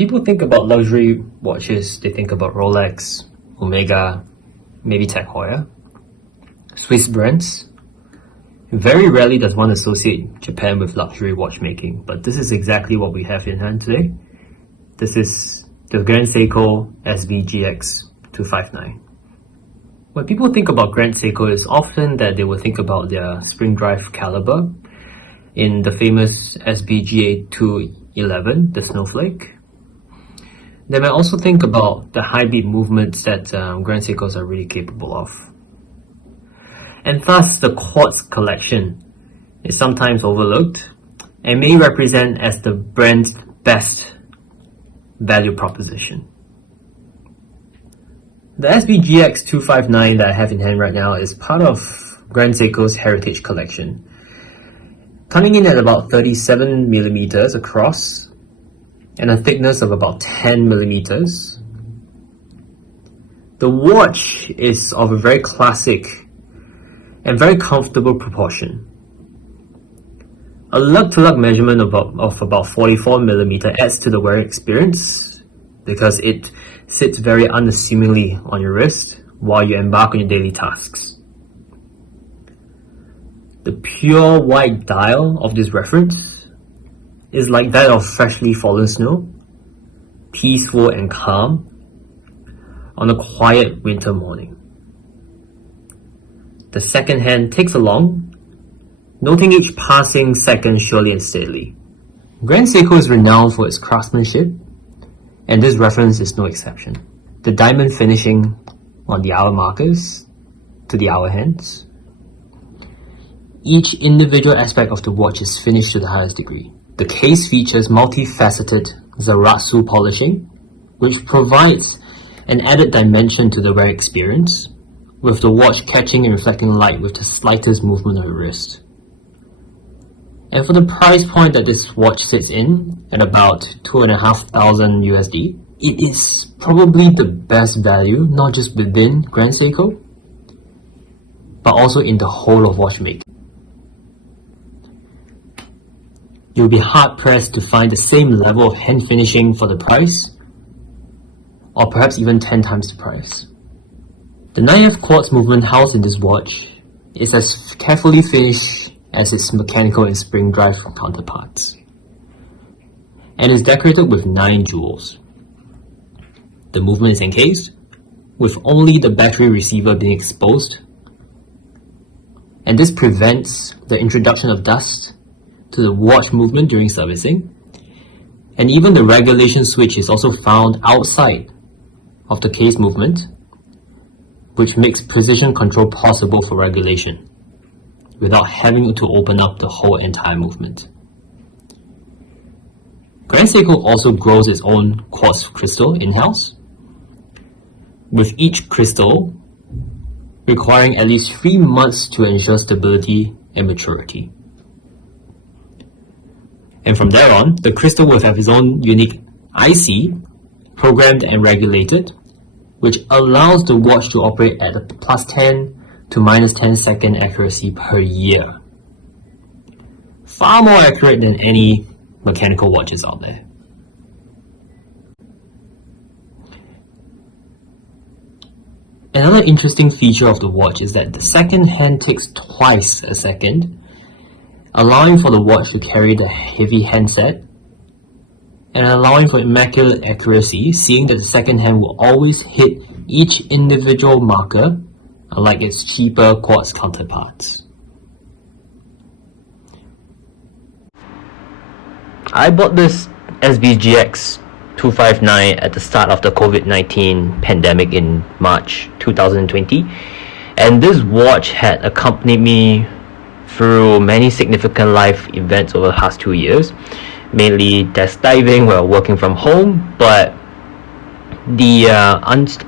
people think about luxury watches, they think about Rolex, Omega, maybe Tag Heuer, Swiss brands. Very rarely does one associate Japan with luxury watchmaking, but this is exactly what we have in hand today. This is the Grand Seiko SBGX259. When people think about Grand Seiko, it's often that they will think about their spring drive caliber in the famous SBGA211, the Snowflake. They might also think about the high beat movements that Grand Seikos are really capable of. And thus, the Quartz collection is sometimes overlooked and may represent as the brand's best value proposition. The SBGX259 that I have in hand right now is part of Grand Seiko's Heritage Collection, coming in at about 37mm across and a thickness of about 10mm. The watch is of a very classic and very comfortable proportion. A lug-to-lug measurement of about 44mm adds to the wearing experience because it sits very unassumingly on your wrist while you embark on your daily tasks. The pure white dial of this reference is like that of freshly fallen snow, peaceful and calm on a quiet winter morning. The second hand ticks along, noting each passing second surely and steadily. Grand Seiko is renowned for its craftsmanship, and this reference is no exception. The diamond finishing on the hour markers to the hour hands. Each individual aspect of the watch is finished to the highest degree. The case features multifaceted Zaratsu polishing, which provides an added dimension to the wearing experience, with the watch catching and reflecting light with the slightest movement of the wrist. And for the price point that this watch sits in, at about $2,500 USD, it is probably the best value, not just within Grand Seiko, but also in the whole of watchmaking. You'll be hard-pressed to find the same level of hand finishing for the price, or perhaps even 10 times the price. The 9F quartz movement housed in this watch is as carefully finished as its mechanical and spring drive counterparts, and is decorated with 9 jewels. The movement is encased, with only the battery receiver being exposed, and this prevents the introduction of dust to the watch movement during servicing, and even the regulation switch is also found outside of the case movement, which makes precision control possible for regulation without having to open up the whole entire movement. Grand Seiko also grows its own quartz crystal in-house, with each crystal requiring at least 3 months to ensure stability and maturity. And from there on, the crystal will have its own unique IC, programmed and regulated, which allows the watch to operate at a +10 to -10 second accuracy per year. Far more accurate than any mechanical watches out there. Another interesting feature of the watch is that the second hand takes twice a second, allowing for the watch to carry the heavy handset and allowing for immaculate accuracy, seeing that the second hand will always hit each individual marker, unlike its cheaper quartz counterparts. I bought this SBGX259 at the start of the COVID-19 pandemic in March 2020, and this watch had accompanied me through many significant life events over the past 2 years, mainly desk diving while working from home, but the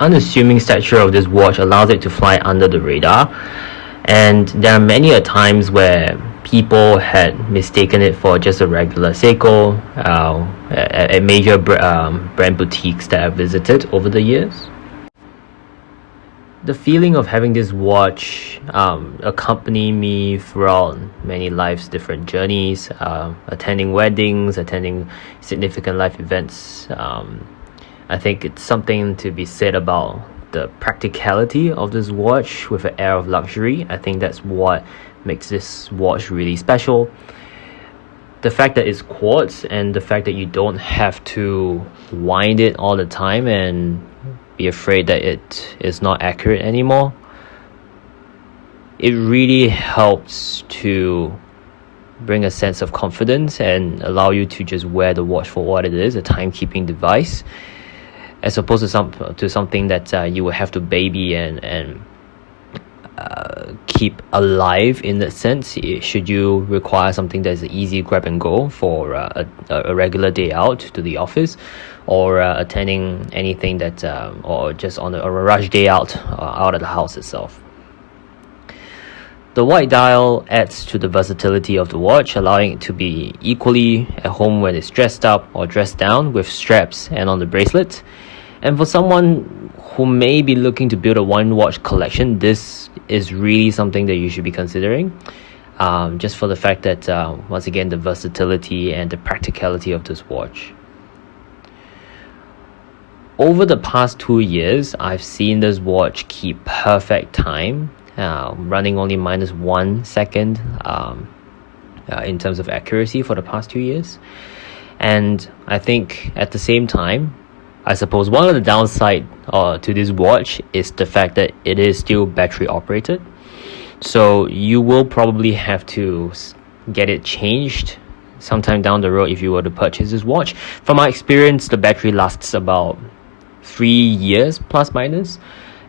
unassuming stature of this watch allows it to fly under the radar, and there are many a times where people had mistaken it for just a regular Seiko at major brand boutiques that I've visited over the years. The feeling of having this watch accompany me throughout many life's different journeys, attending weddings, attending significant life events. I think it's something to be said about the practicality of this watch with an air of luxury. I think that's what makes this watch really special. The fact that it's quartz and the fact that you don't have to wind it all the time and be afraid that it is not accurate anymore, it really helps to bring a sense of confidence and allow you to just wear the watch for what it is, a timekeeping device, as opposed to something that you will have to baby and keep alive in that sense. Should you require something that's an easy grab and go for a regular day out to the office, or attending anything that or just on a rush day out of the house itself. The white dial adds to the versatility of the watch, allowing it to be equally at home when it's dressed up or dressed down with straps and on the bracelet. And for someone who may be looking to build a one watch collection, this is really something that you should be considering, just for the fact that once again, the versatility and the practicality of this watch. Over the past 2 years, I've seen this watch keep perfect time, running only -1 second in terms of accuracy for the past 2 years. And I think at the same time, I suppose one of the downside to this watch is the fact that it is still battery operated. So you will probably have to get it changed sometime down the road if you were to purchase this watch. From my experience, the battery lasts about 3 years plus minus.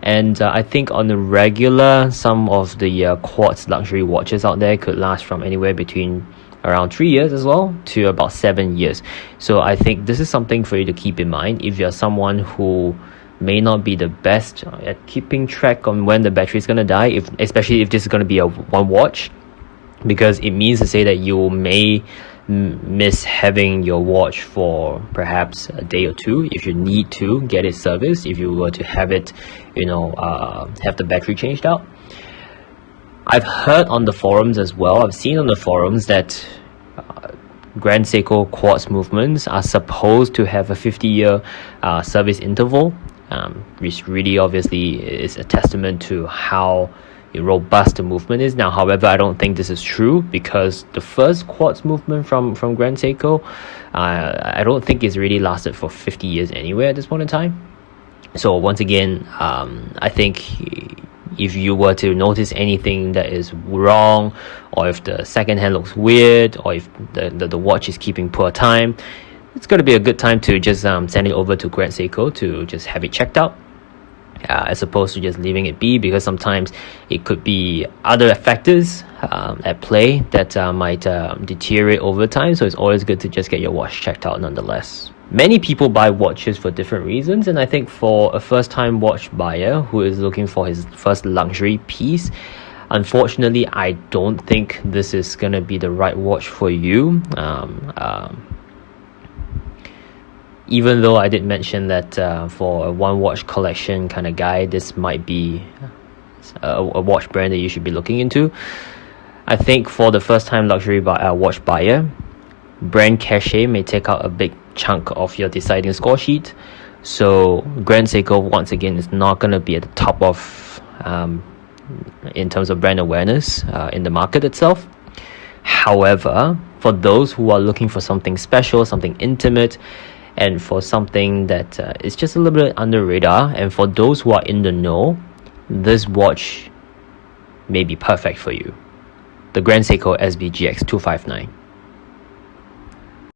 And I think on the regular, some of the quartz luxury watches out there could last from anywhere between around 3 years as well to about 7 years. So I think this is something for you to keep in mind if you're someone who may not be the best at keeping track on when the battery is going to die, especially if this is going to be a one watch, because it means to say that you may miss having your watch for perhaps a day or two if you need to get it serviced, if you were to have it, have the battery changed out. I've heard on the forums as well, I've seen on the forums that Grand Seiko quartz movements are supposed to have a 50-year service interval, which really obviously is a testament to how robust the movement is. Now, however, I don't think this is true, because the first quartz movement from Grand Seiko, I don't think it's really lasted for 50 years anyway at this point in time. So once again, I think if you were to notice anything that is wrong, or if the second hand looks weird, or if the watch is keeping poor time, it's going to be a good time to just send it over to Grand Seiko to just have it checked out, as opposed to just leaving it be, because sometimes it could be other factors at play that might deteriorate over time. So it's always good to just get your watch checked out nonetheless. Many people buy watches for different reasons, and I think for a first-time watch buyer who is looking for his first luxury piece, unfortunately, I don't think this is going to be the right watch for you. Even though I did mention that for a one watch collection kind of guy, this might be a watch brand that you should be looking into. I think for the first-time luxury watch buyer, brand cachet may take out a big chunk of your deciding score sheet. So Grand Seiko, once again, is not going to be at the top of in terms of brand awareness in the market itself. However, for those who are looking for something special, something intimate, and for something that is just a little bit under radar, and for those who are in the know, this watch may be perfect for you. The Grand Seiko SBGX259.